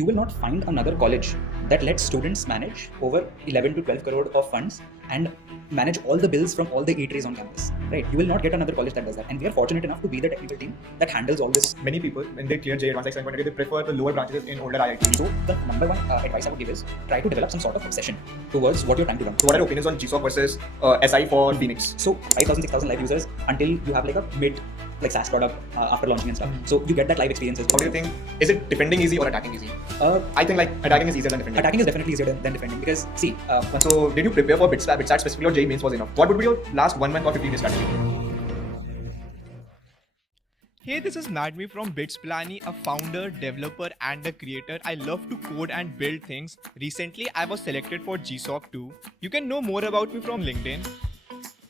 You will not find another college that lets students manage over 11 to 12 crore of funds and manage all the bills from all the eateries on campus, right? You will not get another college that does that. And we are fortunate enough to be the technical team that handles all this. Many people, when they clear JA Advanced Exam, they prefer the lower branches in older IITs. So the number one advice I would give is try to develop some sort of obsession towards what you're trying to learn. So what are your opinions on GSoC versus SI for Phoenix? So 5,000, 6,000 live users until you have like a mid SaaS product after launching and stuff. So you get that live experience as well. How do you think, is it defending easy or attacking easy? I think attacking is easier than defending. Attacking is definitely easier than defending because see. So did you prepare for BitSat specifically or JEE mains was enough? What would be your last 1 month or 15 days strategy? Hey, this is Nadmi from Bitspilani, a founder, developer and a creator. I love to code and build things. Recently, I was selected for GSoC too. You can know more about me from LinkedIn.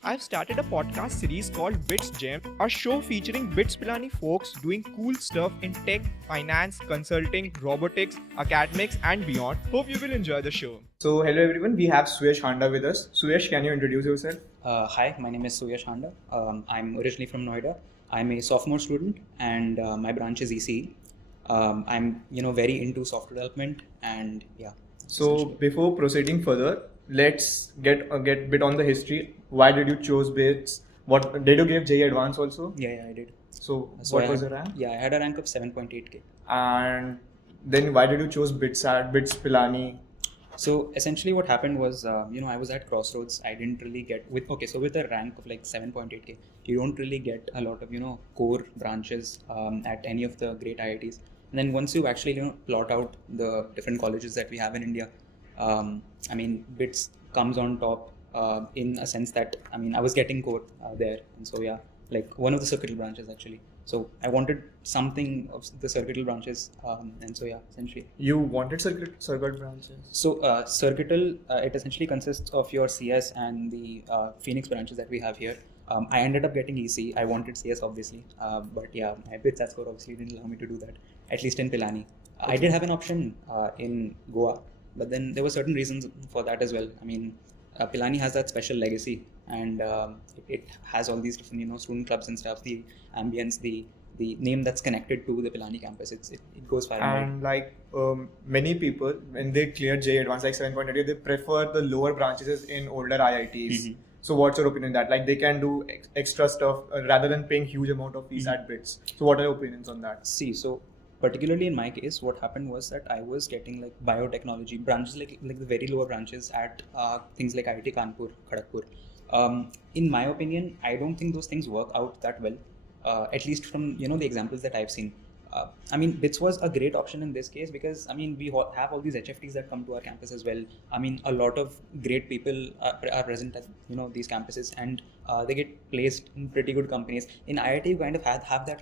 I've started a podcast series called Bits Gem, a show featuring Bitspilani folks doing cool stuff in tech, finance, consulting, robotics, academics and beyond. Hope you will enjoy the show. So hello everyone, we have Suyash Handa with us. Suyash, can you introduce yourself? Hi, my name is Suyash Handa. I'm originally from Noida. I'm a sophomore student and my branch is ECE. I'm very into software development and yeah. So before proceeding further, let's get bit on the history. Why did you choose Bits? What did you give JEE Advance also? Yeah, I did. So what was the rank? Yeah, I had a rank of 7.8k. And then why did you choose Bitspilani? So essentially what happened was, I was at crossroads. I didn't really get with a rank of like 7.8k, you don't really get a lot of, core branches at any of the great IITs. And then once you actually, plot out the different colleges that we have in India, Bits comes on top in a sense that, I was getting core there. And so, yeah, like one of the circuital branches actually. So I wanted something of the circuital branches, and so yeah, essentially. You wanted circuit branches? So circuital, it essentially consists of your CS and the Phoenix branches that we have here. I ended up getting EC. I wanted CS obviously, but yeah, my BitSat score obviously didn't allow me to do that, at least in Pilani. Okay. I did have an option in Goa, but then there were certain reasons for that as well. Pilani has that special legacy, and it has all these different student clubs and stuff. The ambience, the name that's connected to the Pilani campus, it goes far. And many people, when they clear JEE Advanced 7.8, they prefer the lower branches in older IITs. Mm-hmm. So what's your opinion on that? They can do extra stuff rather than paying huge amount of fees at Bits. So what are your opinions on that? See, so particularly in my case, what happened was that I was getting biotechnology branches, like the very lower branches at things like IIT Kanpur, Kharagpur. In my opinion, I don't think those things work out that well, at least from the examples that I've seen. Bits was a great option in this case because we have all these HFTs that come to our campus as well. A lot of great people are present at these campuses, and they get placed in pretty good companies. In IIT, you kind of have that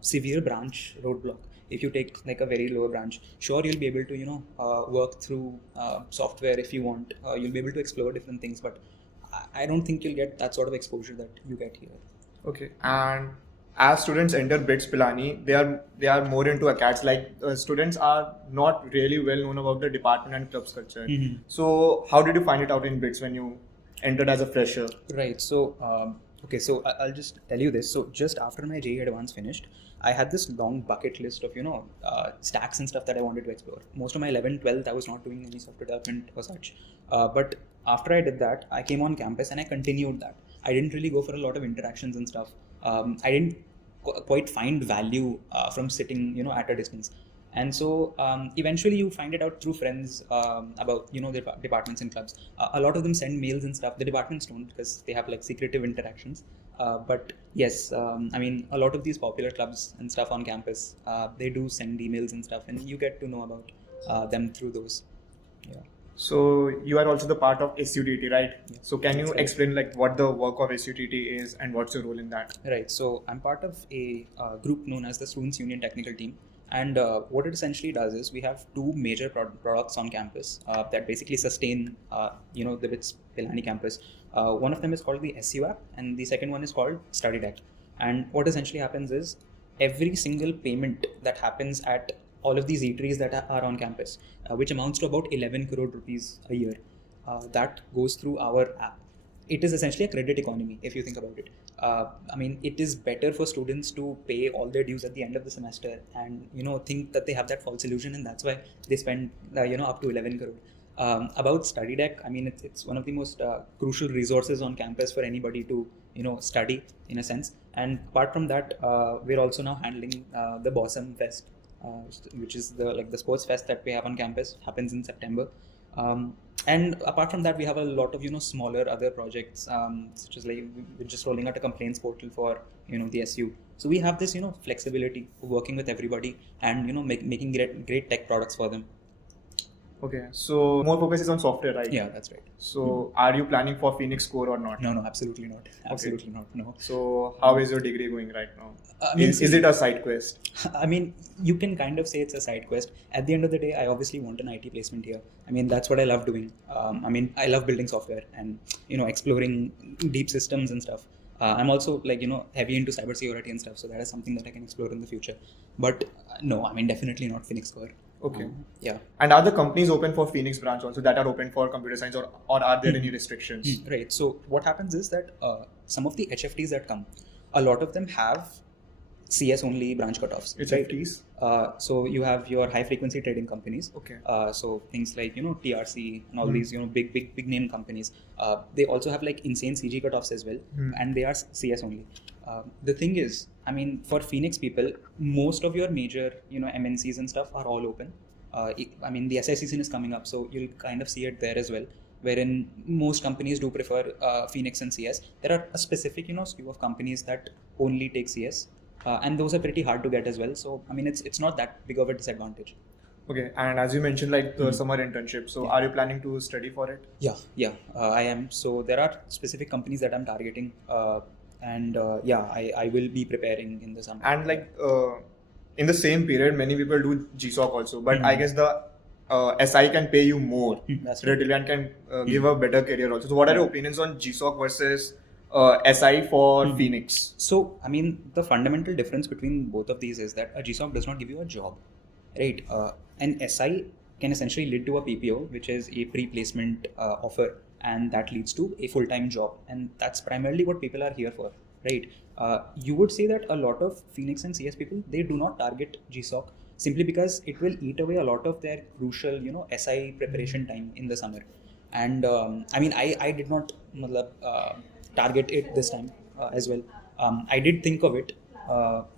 severe branch roadblock. If you take a very lower branch, sure, you'll be able to work through software if you want. You'll be able to explore different things, but I don't think you'll get that sort of exposure that you get here. Okay, and as students enter Bitspilani, they are more into acads. Students are not really well known about the department and clubs culture. Mm-hmm. So how did you find it out in Bits when you entered as a fresher? Right. So so I'll just tell you this. So just after my JEE Advance finished, I had this long bucket list of stacks and stuff that I wanted to explore. Most of my 11th, 12th, I was not doing any software development or such. But after I did that, I came on campus and I continued that. I didn't really go for a lot of interactions and stuff. I didn't quite find value from sitting at a distance, and so eventually you find it out through friends about the departments and clubs. A lot of them send mails and stuff. The departments don't, because they have secretive interactions, but yes, a lot of these popular clubs and stuff on campus, they do send emails and stuff, and you get to know about them through those. Yeah. So you are also the part of SUTT, right? Yeah, so can you explain what the work of SUTT is and what's your role in that? Right. So I'm part of a group known as the Students Union Technical Team. And what it essentially does is we have two major products on campus that basically sustain the Bits Pilani campus. One of them is called the SU app, and the second one is called Study Deck. And what essentially happens is every single payment that happens at all of these eateries that are on campus, which amounts to about 11 crore rupees a year, that goes through our app. it is essentially a credit economy if you think about it. I mean, it is better for students to pay all their dues at the end of the semester and think that they have that false illusion, and that's why they spend up to 11 crore. About study deck, I mean, it's one of the most crucial resources on campus for anybody to study in a sense. And apart from that, we're also now handling the Bossum Fest, which is the sports fest that we have on campus. Happens in September. And apart from that, we have a lot of smaller other projects, such as like we're just rolling out a complaints portal for the SU. So we have this flexibility of working with everybody and making great tech products for them. Okay, so more focus is on software, right? Yeah, that's right. So are you planning for Phoenix Core or not? No, absolutely not. Absolutely not. No. So how is your degree going right now? Is it a side quest? I mean, you can kind of say it's a side quest. At the end of the day, I obviously want an IT placement here. I mean, that's what I love doing. I mean, I love building software and exploring deep systems and stuff. I'm also heavy into cybersecurity and stuff, so that is something that I can explore in the future. But no, I mean, definitely not Phoenix Core. Okay. Yeah. And are the companies open for Phoenix branch also that are open for computer science, or are there any restrictions? Right. So what happens is that some of the HFTs that come, a lot of them have CS only branch cutoffs. HFTs? Right? So you have your high frequency trading companies. Okay. So things like TRC and all these big name companies. They also have like insane CG cutoffs as well, and they are CS only. The thing is, I mean, for Phoenix people, most of your major MNCs and stuff are all open. I mean, the SI season is coming up, so you'll kind of see it there as well, wherein most companies do prefer Phoenix and CS. There are a specific slew of companies that only take CS, and those are pretty hard to get as well. So I mean, it's not that big of a disadvantage. Okay, and as you mentioned, like the summer internship, so are you planning to study for it? Yeah, I am. So there are specific companies that I'm targeting. And I will be preparing in the summer. And in the same period, many people do GSoC also, but I guess the SI can pay you more relatively and can give a better career also. So what are your opinions on GSoC versus SI for Phoenix? So I mean, the fundamental difference between both of these is that a GSoC does not give you a job, right? An SI can essentially lead to a PPO, which is a pre-placement offer, and that leads to a full-time job, and that's primarily what people are here for, right? You would say that a lot of Phoenix and CS people, they do not target GSoC simply because it will eat away a lot of their crucial SI preparation time in the summer. And I mean, I did not target it this time as well. I did think of it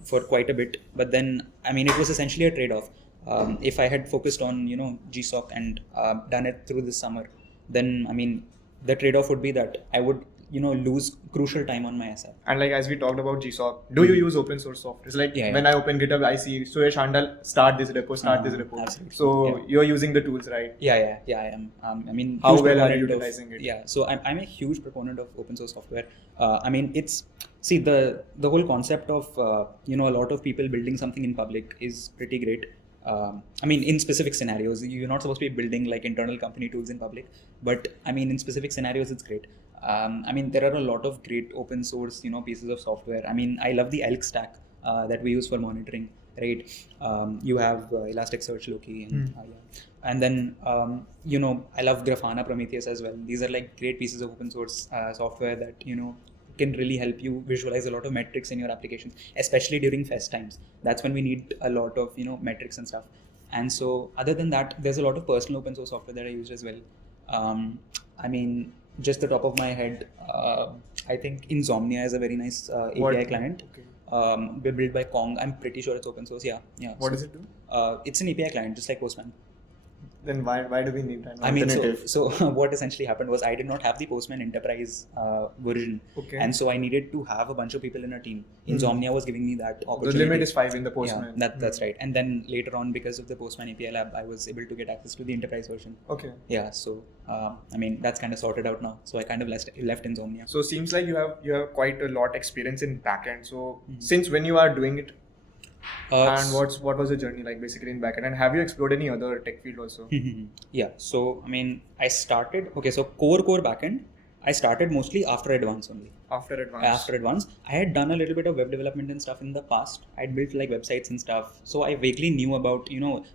for quite a bit, but then I mean, it was essentially a trade-off. If I had focused on GSoC and done it through this summer, then I mean, the trade-off would be that I would lose crucial time on my SI. And as we talked about GSoC, do you use open source software? It's when I open GitHub, I see Suyash Handa start this repo. Absolutely. So you're using the tools, right? Yeah, I am. I mean, how well are you utilizing it? Yeah, so I'm a huge proponent of open source software. I mean, it's the whole concept of a lot of people building something in public is pretty great. I mean, in specific scenarios, you're not supposed to be building like internal company tools in public, but I mean, in specific scenarios, it's great. I mean, there are a lot of great open source, pieces of software. I mean, I love the Elk stack that we use for monitoring, right? You have Elasticsearch, Loki, and then I love Grafana, Prometheus as well. These are like great pieces of open source software that can really help you visualize a lot of metrics in your applications, especially during fest times. That's when we need a lot of metrics and stuff. And so other than that, there's a lot of personal open source software that I use as well. I mean, just the top of my head, I think Insomnia is a very nice API client. Okay. Built by Kong. I'm pretty sure it's open source. Yeah. What does it do? It's an API client, just like Postman. Then why do we need that? I mean, so what essentially happened was I did not have the Postman Enterprise version, and so I needed to have a bunch of people in a team. Insomnia was giving me that opportunity. The limit is 5 in the Postman. Yeah, that's right. And then later on, because of the Postman API Lab, I was able to get access to the Enterprise version. Okay. Yeah. So I mean, that's kind of sorted out now. So I kind of left Insomnia. So seems like you have quite a lot experience in backend. So since when you are doing it? And what was the journey like basically in backend? And have you explored any other tech field also? Yeah. So I mean, I started. Okay. So core backend. I started mostly after advance only. After advanced. After advance, I had done a little bit of web development and stuff in the past. I had built like websites and stuff, so I vaguely knew about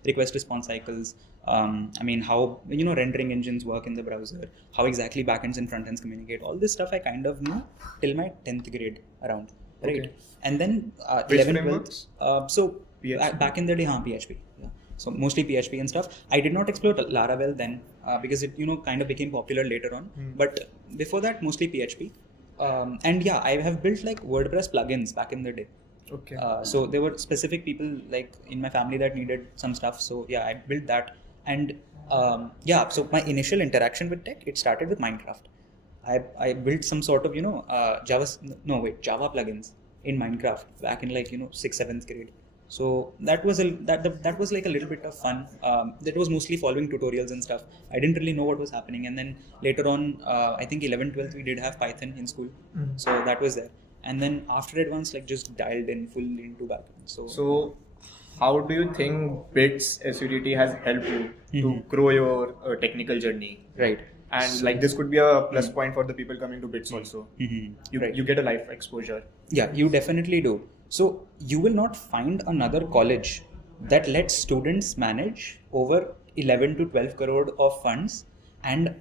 request response cycles. I mean, how rendering engines work in the browser, how exactly backends and frontends communicate. All this stuff I kind of knew till my 10th grade around, right? Okay. And then Which 11th, frameworks? 12th. So PHP? back in the day, PHP. Yeah. So mostly PHP and stuff. I did not explore Laravel then because it kind of became popular later on. But before that, mostly PHP. And yeah, I have built like WordPress plugins back in the day. Okay. So there were specific people like in my family that needed some stuff. So yeah, I built that. And yeah, so my initial interaction with tech, it started with Minecraft. I built some sort of Java plugins in Minecraft back in like 6th, 7th grade. So that was that was like a little bit of fun. That was mostly following tutorials and stuff. I didn't really know what was happening. And then later on, I think 11th, 12th, we did have Python in school. So that was there. And then after advanced, like just dialed in full into backend. So how do you think BITS SUDT has helped you to grow your technical journey? Right. And like this could be a plus point for the people coming to BITS also. You get a life exposure. Yeah, you definitely do. So you will not find another college that lets students manage over 11 to 12 crore of funds and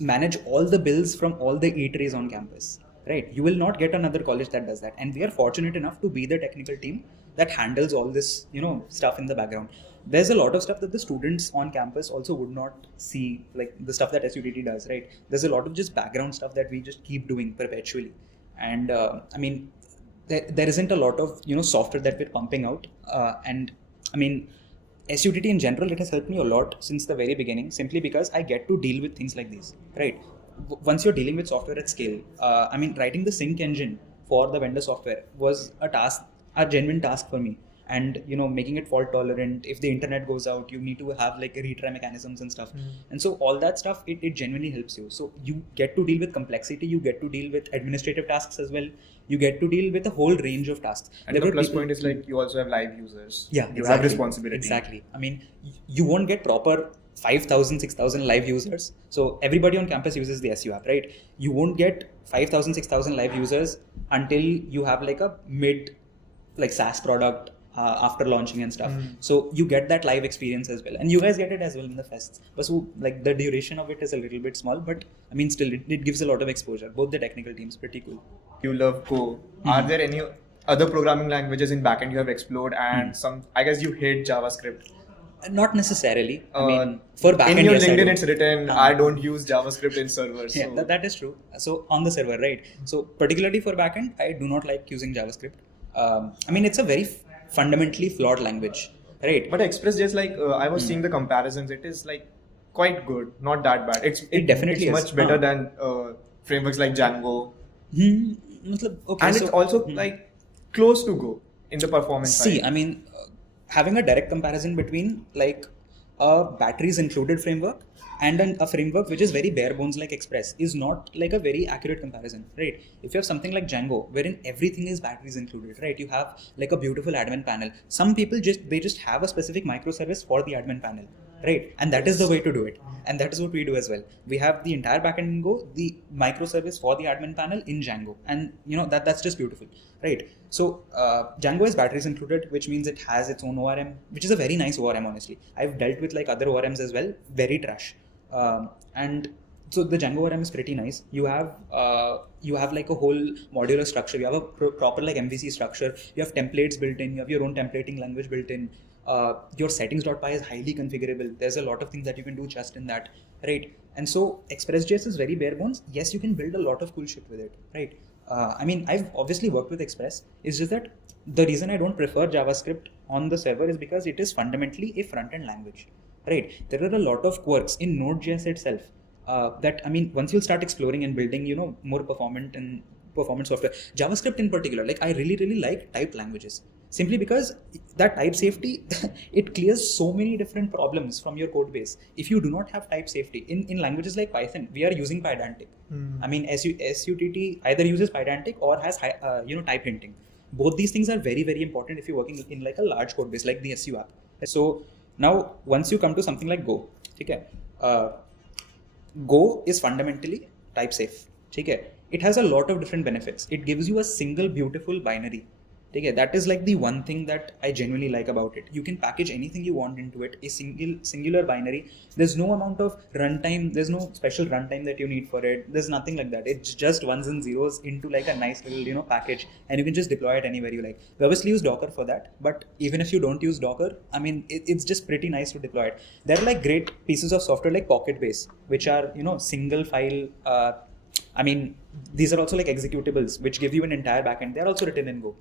manage all the bills from all the eateries on campus, right? You will not get another college that does that. And we are fortunate enough to be the technical team that handles all this, stuff in the background. There's a lot of stuff that the students on campus also would not see, like the stuff that SUDT does, right? There's a lot of just background stuff that we just keep doing perpetually. And I mean, there isn't a lot of software that we're pumping out, and I mean SUDT in general, it has helped me a lot since the very beginning, simply because I get to deal with things like these, right? Once you're dealing with software at scale, I mean, writing the sync engine for the vendor software was a genuine task for me. And making it fault tolerant. If the internet goes out, you need to have like retry mechanisms and stuff. And so all that stuff, it genuinely helps you. So you get to deal with complexity, you get to deal with administrative tasks as well, you get to deal with a whole range of tasks. And the plus point is like you also have live users. Yeah, you have responsibility. Exactly. I mean, you won't get proper 5,000, 6,000 live users. So everybody on campus uses the SU app, right? You won't get 5,000, 6,000 live users until you have like a mid like SaaS product after launching and stuff. So you get that live experience as well, and you guys get it as well in the fests. But so like the duration of it is a little bit small, but I mean still it gives a lot of exposure. Both the technical teams, pretty cool. You love Go. Are there any other programming languages in backend you have explored? And some, I guess you hate JavaScript. Not necessarily. I mean, for backend, in your yes, LinkedIn it's written, I don't use JavaScript in servers. Yeah, so. that is true. So on the server, right? So particularly for backend, I do not like using JavaScript. I mean, it's a very fundamentally flawed language, right? But Express.js, like I was seeing the comparisons, it is like quite good, not that bad. It definitely it's is. much better than frameworks like Django. Okay, And so, it's also like close to Go in the performance see, side. I mean, having a direct comparison between like a batteries included framework and a framework which is very bare bones like Express is not like a very accurate comparison, right? If you have something like Django, wherein everything is batteries included, right? You have like a beautiful admin panel. Some people just have a specific microservice for the admin panel, right? And that is the way to do it. And that is what we do as well. We have the entire backend in Go, the microservice for the admin panel in Django. And that's just beautiful, right? So Django is batteries included, which means it has its own ORM, which is a very nice ORM, honestly. I've dealt with like other ORMs as well, very trash. And so the Django ORM is pretty nice. You have like a whole modular structure. You have a proper like MVC structure. You have templates built in. You have your own templating language built in. Your settings.py is highly configurable. There's a lot of things that you can do just in that, right? And so Express.js is very bare bones. Yes, you can build a lot of cool shit with it, right? I mean, I've obviously worked with Express. It's just that the reason I don't prefer JavaScript on the server is because it is fundamentally a front-end language, right? There are a lot of quirks in Node.js itself that, I mean, once you'll start exploring and building, more performance software, JavaScript in particular, like I really, really like typed languages. Simply because that type safety, it clears so many different problems from your code base. If you do not have type safety, in languages like Python, we are using Pydantic. I mean, SUTT either uses Pydantic or has type hinting. Both these things are very, very important if you're working in like a large code base like the SU app. So now, once you come to something like Go, okay, Go is fundamentally type safe. ठीक है, it has a lot of different benefits. It gives you a single beautiful binary. Okay, that is like the one thing that I genuinely like about it. You can package anything you want into it, a singular binary. There's no amount of runtime, there's no special runtime that you need for it. There's nothing like that. It's just ones and zeros into like a nice little package, and you can just deploy it anywhere you like. We obviously use Docker for that, but even if you don't use Docker, I mean it's just pretty nice to deploy it. There are like great pieces of software like Pocket Base, which are single file. I mean, these are also like executables which give you an entire backend. They are also written in Go.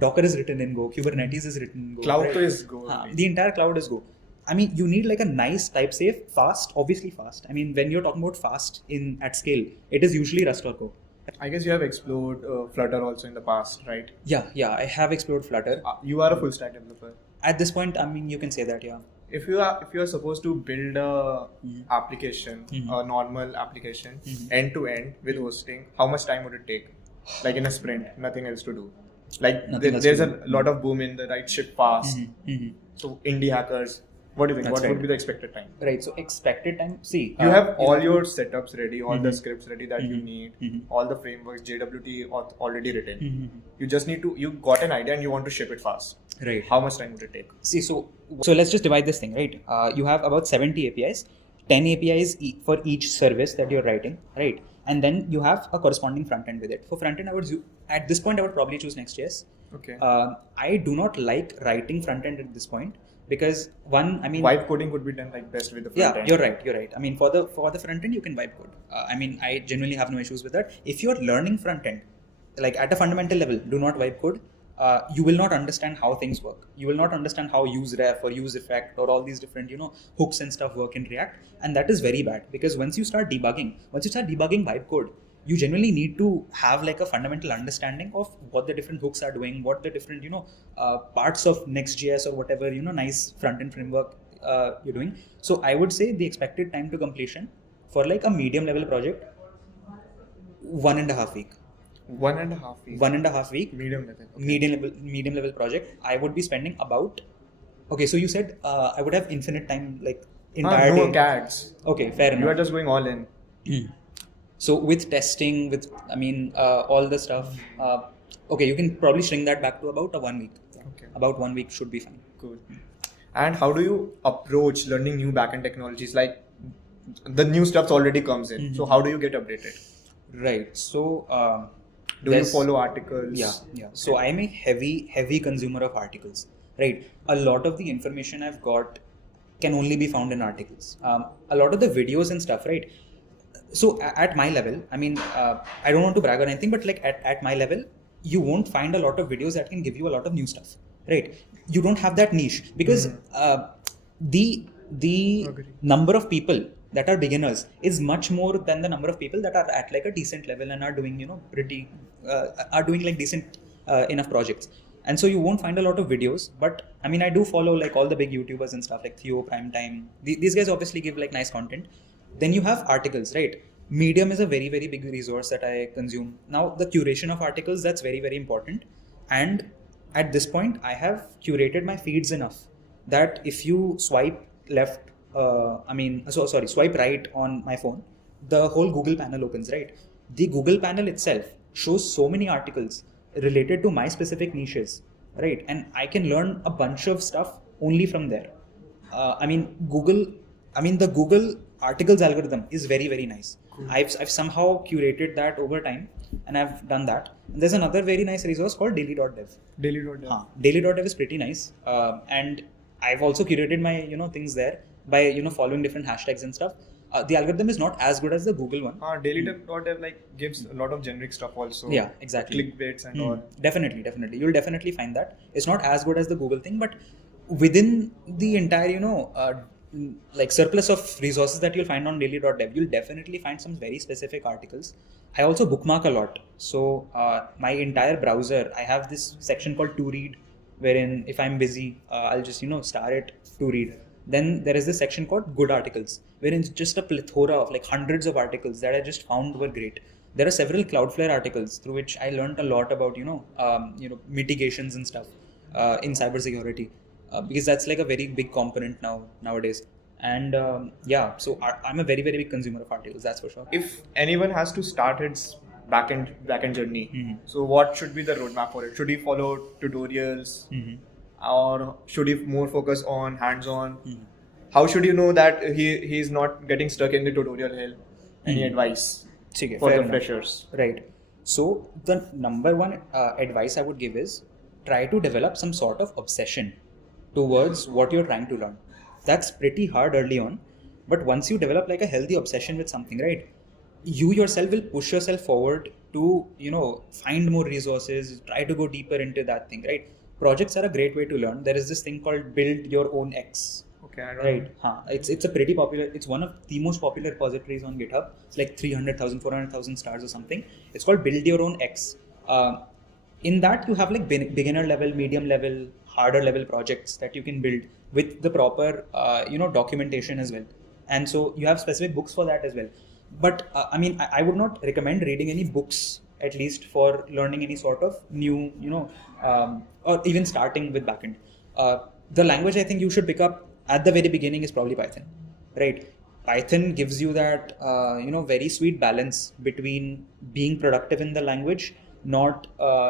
Docker is written in Go, Kubernetes is written in Go. Cloud right? is Go. The entire cloud is Go. I mean, you need like a nice type safe, fast, obviously fast. I mean, when you're talking about fast at scale, it is usually Rust or Go. I guess you have explored Flutter also in the past, right? Yeah, I have explored Flutter. You are a full stack developer. At this point, I mean, you can say that, yeah. If you are supposed to build a application, a normal application, end to end with hosting, how much time would it take? Like in a sprint, nothing else to do. Like there's a lot of boom in the right ship fast. So indie hackers, what do you think? That's what would right. be the expected time? Right. So expected time. See, You have all your setups ready, all the scripts ready that you need, all the frameworks, JWT already written. You just need to. You got an idea and you want to ship it fast. Right. How much time would it take? See, so let's just divide this thing, right? You have about 70 APIs, 10 APIs for each service that you're writing, right? And then you have a corresponding front end with it. For front end, at this point, I would probably choose Next.js. Okay. I do not like writing front end at this point because vibe coding would be done like best with the front end. You're right. I mean, for the front end, you can vibe code. I mean, I genuinely have no issues with that. If you're learning front end, like at a fundamental level, do not vibe code. You will not understand how things work. You will not understand how use ref or use effect or all these different, hooks and stuff work in React. And that is very bad because once you start debugging vibe code, you generally need to have like a fundamental understanding of what the different hooks are doing, what the different, parts of Next.js or whatever, nice front-end framework you're doing. So I would say the expected time to completion for like a medium level project, 1.5 weeks. 1.5 weeks. 1.5 week. Medium level. Okay. Medium level project. I would be spending about. Okay, so you said I would have infinite time, like entire no day. CADs. Okay, fair enough. You are just going all in. So with testing, all the stuff. Okay, you can probably shrink that back to about 1 week. Okay. About 1 week should be fine. Cool. And how do you approach learning new backend technologies? Like the new stuff already comes in. So how do you get updated? Right. So. Do you follow articles? Yeah. So I'm a heavy consumer of articles, right? A lot of the information I've got can only be found in articles. A lot of the videos and stuff, right? So at my level, I mean, I don't want to brag or anything, but like at my level, you won't find a lot of videos that can give you a lot of new stuff, right? You don't have that niche because the number of people that are beginners is much more than the number of people that are at like a decent level and are doing are doing like decent enough projects. And so you won't find a lot of videos, but I mean I do follow like all the big YouTubers and stuff like Theo, Primetime. These guys obviously give like nice content. Then you have articles, right? Medium is a very big resource that I consume. Now the curation of articles, that's very important. And at this point I have curated my feeds enough that if you swipe left swipe right on my phone, the whole Google panel opens, right? The Google panel itself shows so many articles related to my specific niches, right? And I can learn a bunch of stuff only from there. The Google articles algorithm is very nice. Cool. I've somehow curated that over time and I've done that. And there's another very nice resource called daily.dev. Daily.dev is pretty nice. And I've also curated my, things there by, following different hashtags and stuff. The algorithm is not as good as the Google one. Daily.dev gives a lot of generic stuff also. Yeah, exactly. Clickbaits and all. Definitely. You'll definitely find that. It's not as good as the Google thing, but within the entire, surplus of resources that you'll find on daily.dev, you'll definitely find some very specific articles. I also bookmark a lot. So my entire browser, I have this section called to read, wherein if I'm busy, I'll just, star it to read. Then there is this section called good articles, wherein it's just a plethora of like hundreds of articles that I just found were great. There are several Cloudflare articles through which I learned a lot about, mitigations and stuff in cybersecurity, because that's like a very big component nowadays. And yeah, so I'm a very, very big consumer of articles, that's for sure. If anyone has to start its backend journey, Mm-hmm. so what should be the roadmap for it? Should he follow tutorials, or should he more focus on hands-on? How should you know that he's not getting stuck in the tutorial hell? Any advice Okay, for fair the enough. freshers? Right. So the number one advice I would give is try to develop some sort of obsession towards what you're trying to learn. That's pretty hard early on, but once you develop like a healthy obsession with something, right, you yourself will push yourself forward to, find more resources, try to go deeper into that thing, right? Projects are a great way to learn. There is this thing called build your own X. Okay, I don't Right. It's a pretty popular, it's one of the most popular repositories on GitHub. It's like 300,000, 400,000 stars or something. It's called Build Your Own X. In that you have like beginner level, medium level, harder level projects that you can build with the proper, documentation as well. And so you have specific books for that as well. But I would not recommend reading any books, at least for learning any sort of new, or even starting with backend. The language I think you should pick up at the very beginning is probably Python, right? Python gives you that, very sweet balance between being productive in the language, not,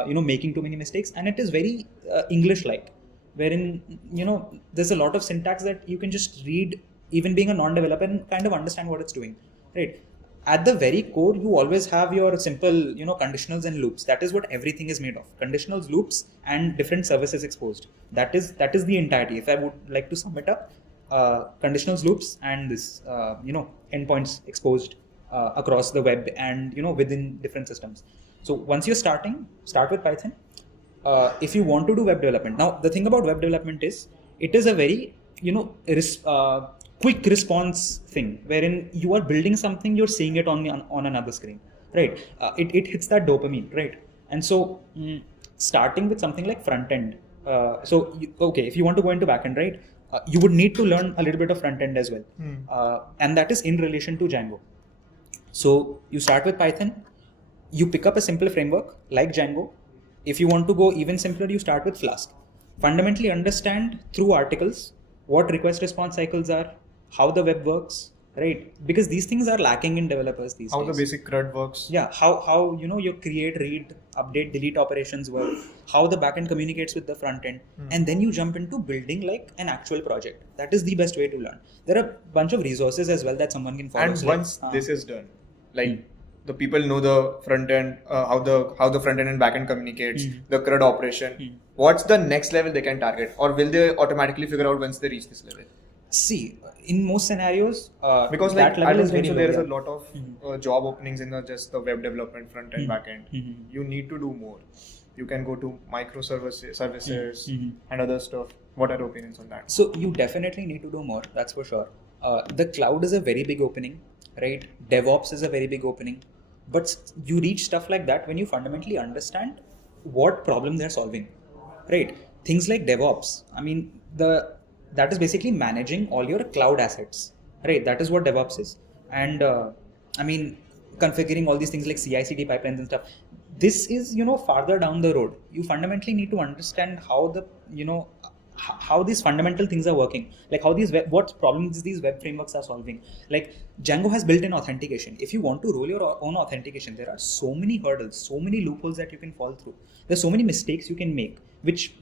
making too many mistakes. And it is very English-like, wherein, there's a lot of syntax that you can just read, even being a non-developer, and kind of understand what it's doing, right? At the very core, you always have your simple, conditionals and loops. That is what everything is made of. Conditionals, loops, and different services exposed. That is the entirety. If I would like to sum it up, conditionals, loops, and this, endpoints exposed across the web and, within different systems. So once you're start with Python. If you want to do web development, now the thing about web development is it is a very, quick response thing, wherein you are building something, you're seeing it on another screen, right? It hits that dopamine, right? And so starting with something like front end, if you want to go into back end, right, you would need to learn a little bit of front end as well, and that is in relation to Django. So you start with Python, you pick up a simple framework like Django. If you want to go even simpler, you start with Flask. Fundamentally understand through articles what request response cycles are, how the web works, right? Because these things are lacking in developers these days. How the basic CRUD works. Yeah, how your create, read, update, delete operations work, how the backend communicates with the front end, and then you jump into building like an actual project. That is the best way to learn. There are a bunch of resources as well that someone can follow. And once this is done, like the people know the front end, how the front end and back end communicates, the CRUD operation. What's the next level they can target, or will they automatically figure out once they reach this level? See, in most scenarios, because that level I don't is think very so. low, There is yeah. a lot of job openings in just the web development front end, back end. You need to do more. You can go to microservices and other stuff. What are your opinions on that? So you definitely need to do more. That's for sure. The cloud is a very big opening, right? DevOps is a very big opening, but you reach stuff like that when you fundamentally understand what problem they're solving, right? Things like DevOps. That is basically managing all your cloud assets, right? That is what DevOps is. And configuring all these things like CI/CD pipelines and stuff. This is, farther down the road. You fundamentally need to understand how how these fundamental things are working, like how what problems these web frameworks are solving. Like Django has built-in authentication. If you want to roll your own authentication, there are so many hurdles, so many loopholes that you can fall through. There's so many mistakes you can make, which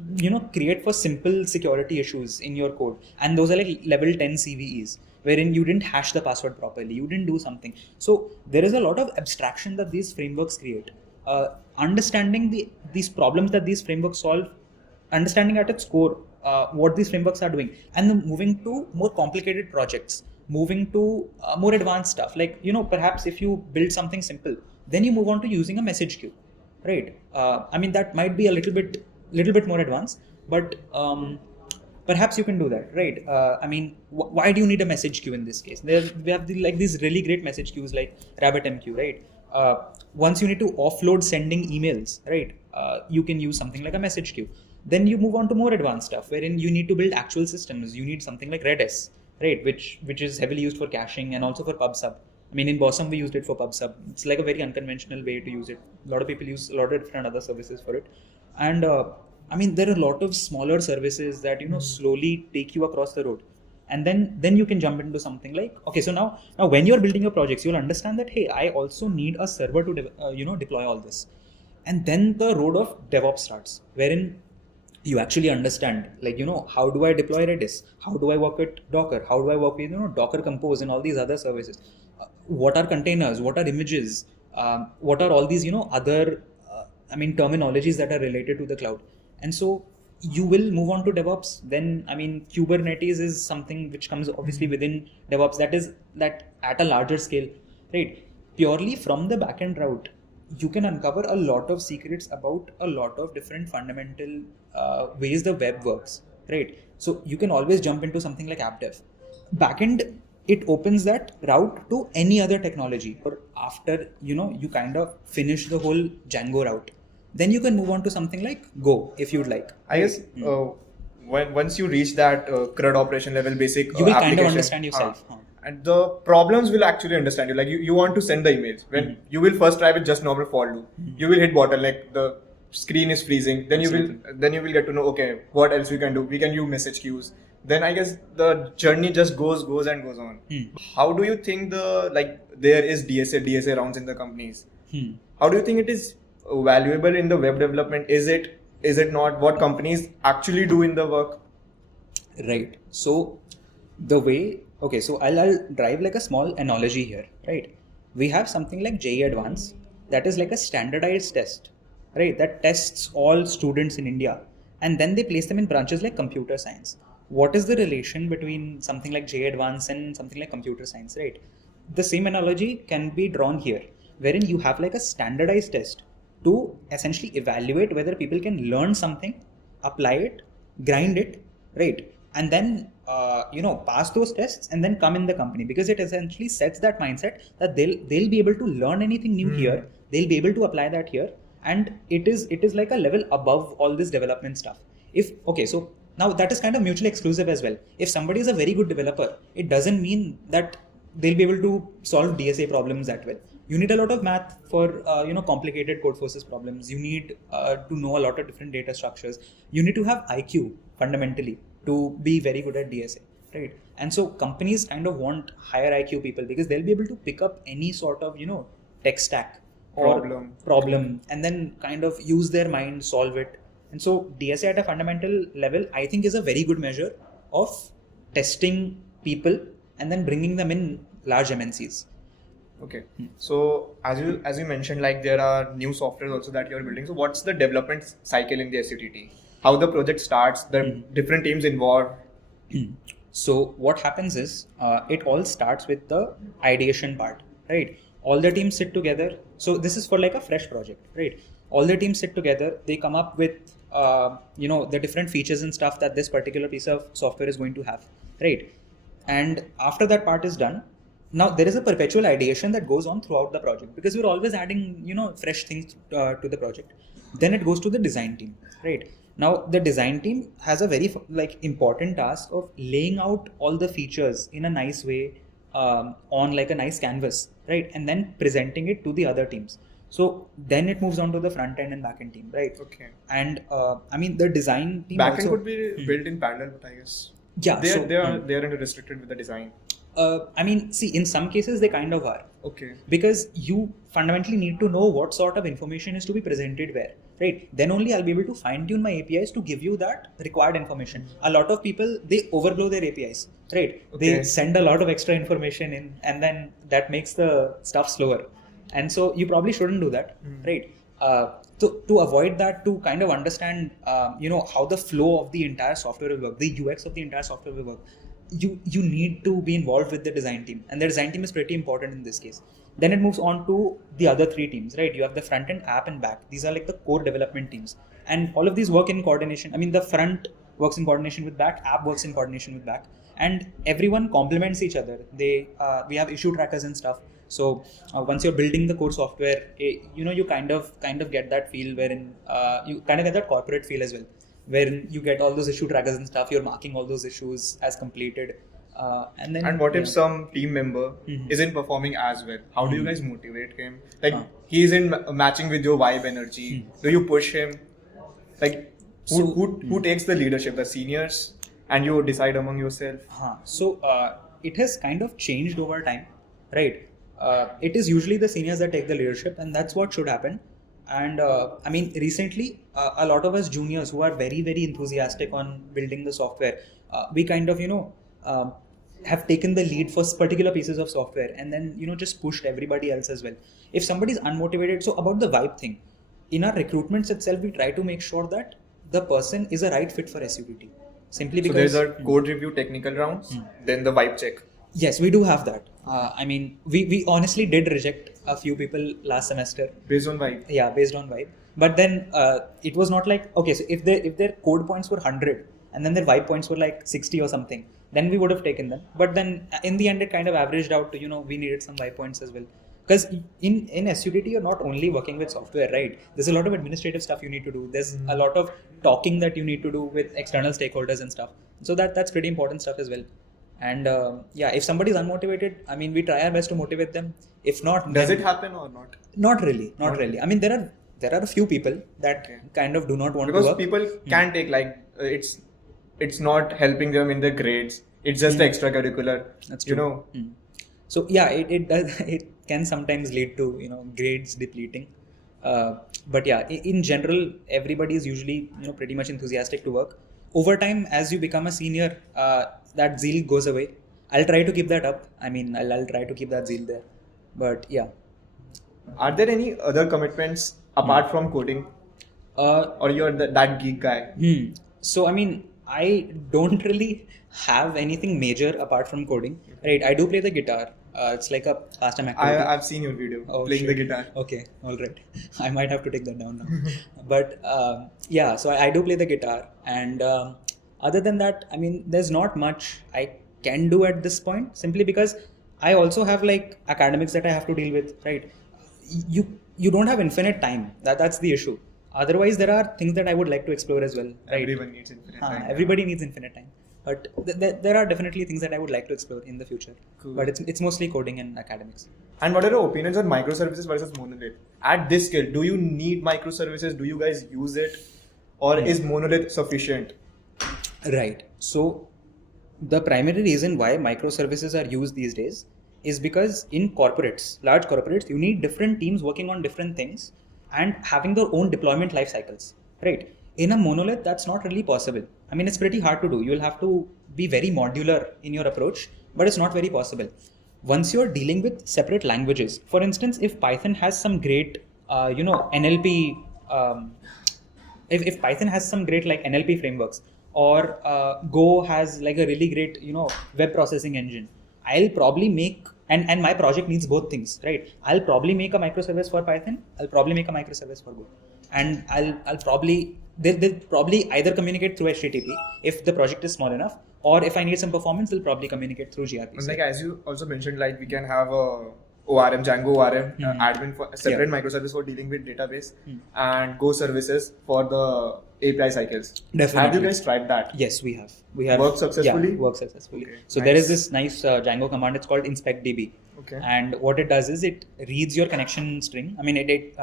create for simple security issues in your code, and those are like level 10 CVEs, wherein you didn't hash the password properly, you didn't do something. So there is a lot of abstraction that these frameworks create. Understanding these problems that these frameworks solve, understanding at its core what these frameworks are doing, and then moving to more complicated projects, moving to more advanced stuff. Like, perhaps if you build something simple, then you move on to using a message queue, right? That might be a little bit more advanced, but perhaps you can do that, right? Why do you need a message queue in this case? We have these really great message queues like RabbitMQ, right? Once you need to offload sending emails, right? You can use something like a message queue. Then you move on to more advanced stuff, wherein you need to build actual systems. You need something like Redis, right? Which is heavily used for caching and also for PubSub. In Bossum we used it for PubSub. It's like a very unconventional way to use it. A lot of people use a lot of different other services for it. And there are a lot of smaller services that slowly take you across the road. and then you can jump into something like, okay, so now when you're building your projects, you'll understand that, hey, I also need a server to deploy all this. And then the road of DevOps starts, wherein you actually understand, like, how do I deploy Redis, how do I work with Docker, how do I work with Docker Compose and all these other services, what are containers, what are images, what are all these other terminologies that are related to the cloud. And so you will move on to DevOps. Then Kubernetes is something which comes obviously within DevOps, that at a larger scale, right? Purely from the backend route, you can uncover a lot of secrets about a lot of different fundamental ways the web works, right? So you can always jump into something like app dev. Backend, it opens that route to any other technology. Or after you kind of finish the whole Django route, then you can move on to something like Go, if you'd like. I guess once you reach that CRUD operation level, basic you will application, kind of understand yourself. And the problems will actually understand you. Like you want to send the emails. When you will first try with just normal for loop, you will hit bottleneck, the screen is freezing. Then you will get to know, okay, what else we can do? We can use message queues. Then I guess the journey just goes and goes on. How do you think there is DSA rounds in the companies? How do you think it is valuable in the web development? Is it not? What companies actually do in the work? Right. So the way, okay, so I'll drive like a small analogy here, right? We have something like JEE Advance, that is like a standardized test, right? That tests all students in India, and then they place them in branches like computer science. What is the relation between something like JEE Advance and something like computer science, right? The same analogy can be drawn here, wherein you have like a standardized test to essentially evaluate whether people can learn something, apply it, grind it, right? And then pass those tests and then come in the company, because it essentially sets that mindset that they'll be able to learn anything new here, they'll be able to apply that here, and it is like a level above all this development stuff. So now that is kind of mutually exclusive as well. If somebody is a very good developer, it doesn't mean that they'll be able to solve DSA problems that well. You need a lot of math for complicated code forces problems. You need to know a lot of different data structures. You need to have IQ fundamentally to be very good at DSA, right? And so companies kind of want higher IQ people, because they'll be able to pick up any sort of tech stack or problem and then kind of use their mind, solve it. And so DSA at a fundamental level, I think, is a very good measure of testing people and then bringing them in large MNCs. Okay. So as you mentioned, like there are new softwares also that you're building. So what's the development cycle in the SCTT? How the project starts, the different teams involved? So what happens is, it all starts with the ideation part, right? All the teams sit together. So this is for like a fresh project, right? All the teams sit together. They come up with, the different features and stuff that this particular piece of software is going to have, right? And after that part is done, now there is a perpetual ideation that goes on throughout the project, because we're always adding, fresh things to the project. Then it goes to the design team, right? Now the design team has a very important task of laying out all the features in a nice way on like a nice canvas, right? And then presenting it to the other teams. So then it moves on to the front end and back end team, right? Okay. And the design team back end also could be built in parallel, but I guess they are restricted with the design. In some cases they kind of are. Okay. Because you fundamentally need to know what sort of information is to be presented where, right? Then only I'll be able to fine tune my APIs to give you that required information. A lot of people, they overblow their APIs, right? Okay. They send a lot of extra information in, and then that makes the stuff slower. And so you probably shouldn't do that, right? To avoid that, to kind of understand, how the flow of the entire software will work, the UX of the entire software will work, you need to be involved with the design team, and the design team is pretty important in this case. Then it moves on to the other three teams, right? You have the front end, app, and back. These are like the core development teams, and all of these work in coordination. The front works in coordination with back, app works in coordination with back, and everyone complements each other. We have issue trackers and stuff. So once you're building the core software, you kind of get that feel wherein you kind of get that corporate feel as well, wherein you get all those issue trackers and stuff. You're marking all those issues as completed. And what if some team member isn't performing as well? How do you guys motivate him? He isn't matching with your vibe energy. Do you push him? Who takes the leadership? The seniors and you decide among yourself. So it has kind of changed over time, right? It is usually the seniors that take the leadership, and that's what should happen. And I mean, recently, a lot of us juniors who are very, very enthusiastic on building the software, we kind of, have taken the lead for particular pieces of software, and then, just pushed everybody else as well. If somebody's unmotivated, so about the vibe thing, in our recruitments itself, we try to make sure that the person is a right fit for SUTT. Simply because so there's a code review technical rounds, then the vibe check. Yes, we do have that. I mean, we honestly did reject a few people last semester. Based on vibe? Yeah, based on vibe. But then it was not like, okay, so if their code points were 100 and then their vibe points were like 60 or something, then we would have taken them. But then in the end, it kind of averaged out to, we needed some vibe points as well. Because in SUTT, you're not only working with software, right? There's a lot of administrative stuff you need to do. There's a lot of talking that you need to do with external stakeholders and stuff. So that's pretty important stuff as well. And if somebody's unmotivated, I mean, we try our best to motivate them. If not, does it happen or not? Not really. I mean, there are a few people that kind of do not want to work. Because people can take it's not helping them in their grades. It's just extracurricular. That's true. So yeah, it does. It can sometimes lead to grades depleting. But yeah, in general, everybody is usually pretty much enthusiastic to work. Over time, as you become a senior, that zeal goes away. I'll try to keep that up. I mean, I'll try to keep that zeal there. But yeah. Are there any other commitments apart from coding? Or you're that geek guy? So, I mean, I don't really have anything major apart from coding. Right? I do play the guitar. It's like a pastime activity. I've seen your video playing the guitar. Okay, all right. I might have to take that down now. But so I do play the guitar. And other than that, I mean, there's not much I can do at this point, simply because I also have like academics that I have to deal with, right? You don't have infinite time. That's the issue. Otherwise, there are things that I would like to explore as well. Right? Everyone needs infinite time. Everybody needs infinite time. But there are definitely things that I would like to explore in the future. Cool. But it's mostly coding and academics. And what are your opinions on microservices versus monolith? At this scale, do you need microservices? Do you guys use it? Or is monolith sufficient? Right. So the primary reason why microservices are used these days is because in corporates, large corporates, you need different teams working on different things and having their own deployment life cycles. Right. In a monolith, that's not really possible. I mean, it's pretty hard to do. You'll have to be very modular in your approach, but it's not very possible. Once you're dealing with separate languages, for instance, if Python has some great, NLP, if Python has some great like NLP frameworks, or Go has like a really great, web processing engine, I'll probably make, and my project needs both things, right? I'll probably make a microservice for Python. I'll probably make a microservice for Go. And they'll probably either communicate through HTTP if the project is small enough, or if I need some performance, they'll probably communicate through gRPC. Like as you also mentioned, like we can have a ORM, Django ORM, admin for a separate microservice for dealing with database, and Go services for the API cycles. Definitely. Have you guys tried that? Yes, we have. Worked successfully? Yeah, worked successfully. Okay, so there is this nice Django command. It's called inspectdb. Okay. And what it does is it reads your connection string. I mean, it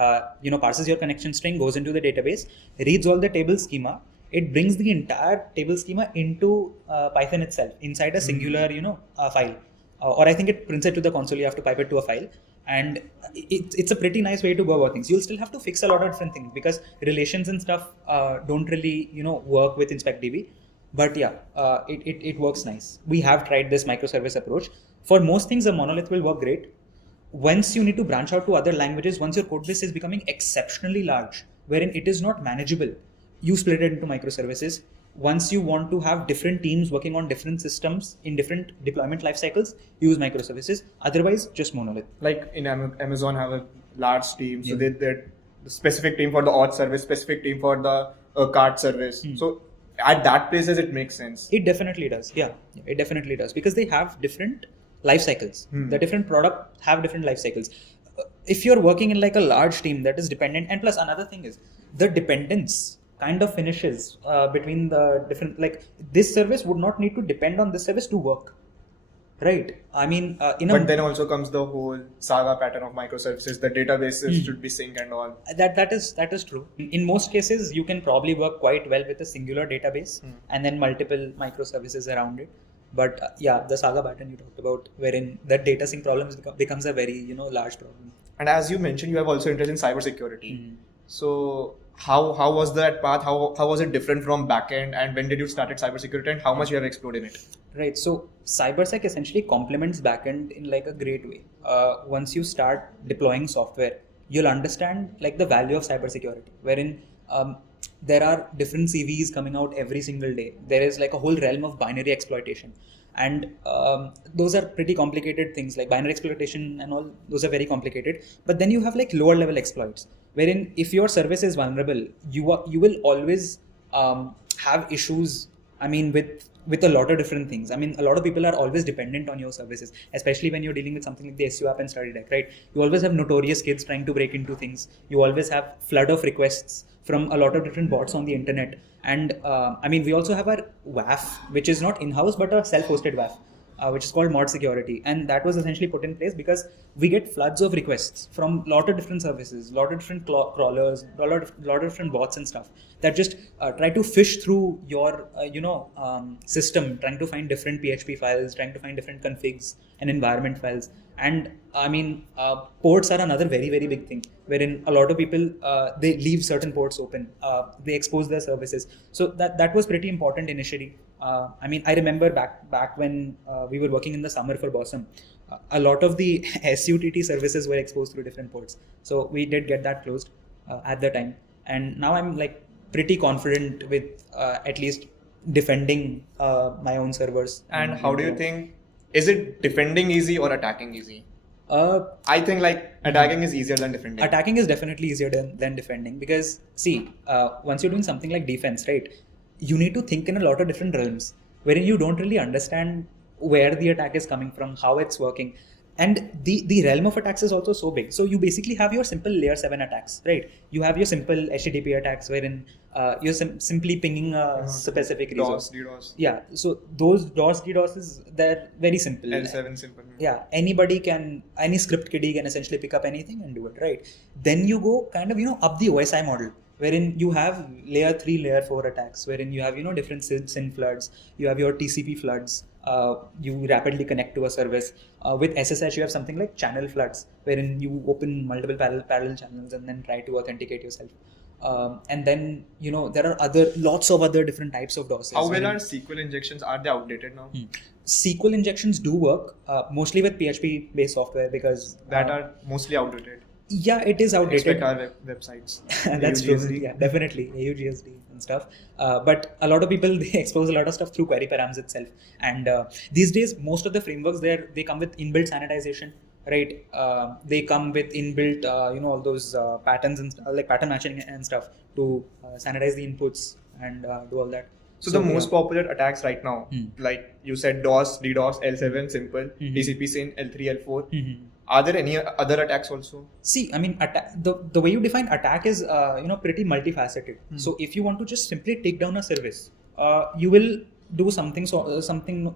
parses your connection string, goes into the database, reads all the table schema. It brings the entire table schema into Python itself inside a singular, file. Or I think it prints it to the console. You have to pipe it to a file. And it's a pretty nice way to go about things. You'll still have to fix a lot of different things because relations and stuff don't really, work with inspectdb. But yeah, it works nice. We have tried this microservice approach. For most things, a monolith will work great. Once you need to branch out to other languages, once your code base is becoming exceptionally large, wherein it is not manageable, you split it into microservices. Once you want to have different teams working on different systems in different deployment life cycles, use microservices. Otherwise, just monolith. Like in Amazon have a large team, so they're the specific team for the auth service, specific team for the cart service. So at that places, it makes sense. It definitely does. Yeah, it definitely does because they have different life cycles. The different product have different life cycles. If you're working in like a large team that is dependent, and plus another thing is the dependence kind of finishes between the different, like this service would not need to depend on this service to work. right? I mean, But then also comes the whole saga pattern of microservices. The databases should be synced and all. that is true. In most cases, you can probably work quite well with a singular database and then multiple microservices around it. But yeah, the saga pattern you talked about, wherein the data sync problems becomes a very large problem. And as you mentioned, you have also interest in cybersecurity. So how was that path? How was it different from backend? And when did you started cybersecurity? And how much you have explored in it? Right. So cybersec essentially complements backend in like a great way. Once you start deploying software, you'll understand like the value of cybersecurity, wherein there are different CVEs coming out every single day. There is like a whole realm of binary exploitation. And those are pretty complicated things, like binary exploitation and all. Those are very complicated. But then you have like lower level exploits, wherein if your service is vulnerable, you will always have issues. I mean, with a lot of different things. I mean, a lot of people are always dependent on your services, especially when you're dealing with something like the SU app and study deck, right? You always have notorious kids trying to break into things. You always have flood of requests from a lot of different bots on the internet. And I mean, we also have our WAF, which is not in-house, but a self-hosted WAF, which is called mod security. And that was essentially put in place because we get floods of requests from a lot of different services, a lot of different crawlers, a lot of different bots and stuff that just try to fish through your, system, trying to find different PHP files, trying to find different configs and environment files. And I mean, ports are another very, very big thing, wherein a lot of people, they leave certain ports open, they expose their services. So that was pretty important initially. I mean, I remember back when we were working in the summer for Bossum, a lot of the SUTT services were exposed through different ports. So we did get that closed at the time. And now I'm like pretty confident with at least defending my own servers. And how do you think, is it defending easy or attacking easy? I think like attacking is easier than defending. Attacking is definitely easier than defending, because see, once you're doing something like defense, right, you need to think in a lot of different realms, wherein you don't really understand where the attack is coming from, how it's working. And the realm of attacks is also so big. So you basically have your simple layer 7 attacks, right? You have your simple HTTP attacks, wherein you're simply pinging a specific resource. DDoS. Yeah, so those DDoSes, they're very simple. L7 simple. Yeah, any script kiddie can essentially pick up anything and do it, right? Then you go kind of, up the OSI model, wherein you have layer 3, layer 4 attacks, wherein you have, different SYN floods, you have your TCP floods, you rapidly connect to a service. With SSH, you have something like channel floods, wherein you open multiple parallel channels and then try to authenticate yourself. And then, there are lots of other different types of DOSes. How well are SQL injections? Are they outdated now? SQL injections do work, mostly with PHP based software, because that are mostly outdated. Yeah, it is outdated. Expect our websites. That's true. Yeah, definitely. AUGSD and stuff. But a lot of people, they expose a lot of stuff through query params itself. And these days, most of the frameworks they come with inbuilt sanitization, right? They come with inbuilt, all those patterns and like pattern matching and stuff to sanitize the inputs and do all that. So the most popular attacks right now, like you said, DOS, DDoS, L7 simple, TCP SYN, L3, L4. Are there any other attacks also? See, I mean, the way you define attack is, pretty multifaceted. So if you want to just simply take down a service, you will do something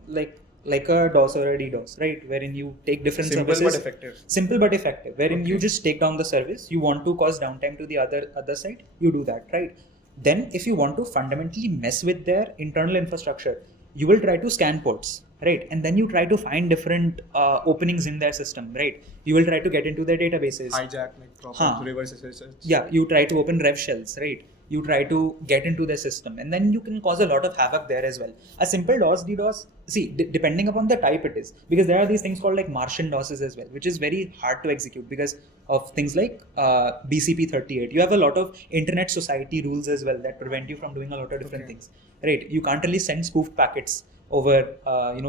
like a DOS or a DDoS, right? Wherein you take different services. Simple but effective. Wherein you just take down the service. You want to cause downtime to the other side, you do that, right? Then if you want to fundamentally mess with their internal infrastructure, you will try to scan ports, right? And then you try to find different openings in their system, right? You will try to get into their databases. Hijack, like proper reverse SSH. Yeah, you try to open rev shells, right? You try to get into their system, and then you can cause a lot of havoc there as well. A simple DOS, DDoS, see, depending upon the type it is, because there are these things called like Martian DOSes as well, which is very hard to execute because of things like BCP38. You have a lot of internet society rules as well that prevent you from doing a lot of different things, right? You can't really send spoofed packets over,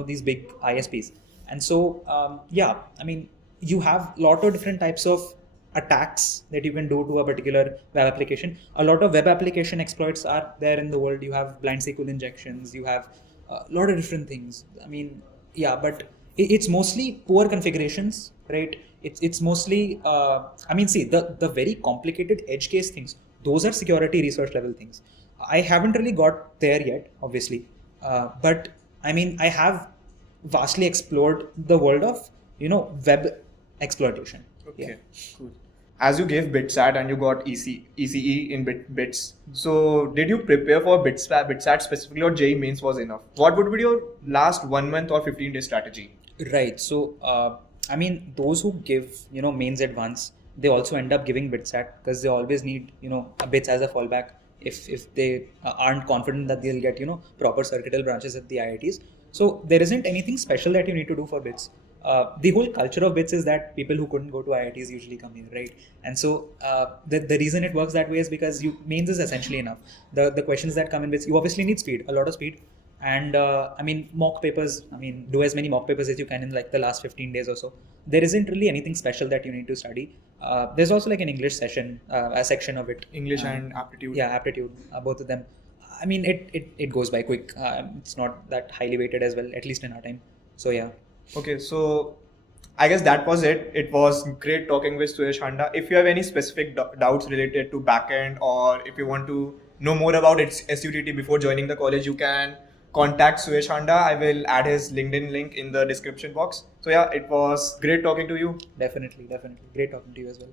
these big ISPs. And so, I mean, you have a lot of different types of attacks that you can do to a particular web application. A lot of web application exploits are there in the world. You have blind SQL injections, you have a lot of different things. I mean, but it's mostly poor configurations, right? It's mostly, the very complicated edge case things, those are security research level things. I haven't really got there yet, obviously. But I mean, I have vastly explored the world of web exploitation. Okay, cool. As you gave BitSat and you got ECE in bits, so did you prepare for BitSat specifically, or JEE mains was enough? What would be your last 1 month or 15-day strategy? Right. So, I mean, those who give, mains advance, they also end up giving BitSat because they always need, a bits as a fallback if they aren't confident that they'll get, proper circuital branches at the IITs. So there isn't anything special that you need to do for bits. The whole culture of bits is that people who couldn't go to IITs usually come here, right? And so the reason it works that way is because mains is essentially enough. The questions that come in bits, you obviously need speed, a lot of speed. And I mean, mock papers, do as many mock papers as you can in like the last 15 days or so. There isn't really anything special that you need to study. There's also like an English session, a section of it. English and aptitude. Yeah, aptitude, both of them. I mean, it goes by quick. It's not that highly weighted as well, at least in our time. So yeah. Okay, so I guess that was it. It was great talking with Suyash Handa. If you have any specific doubts related to backend, or if you want to know more about its SUTT before joining the college, you can contact Suyash Handa. I will add his LinkedIn link in the description box. So yeah, it was great talking to you. Definitely. Great talking to you as well.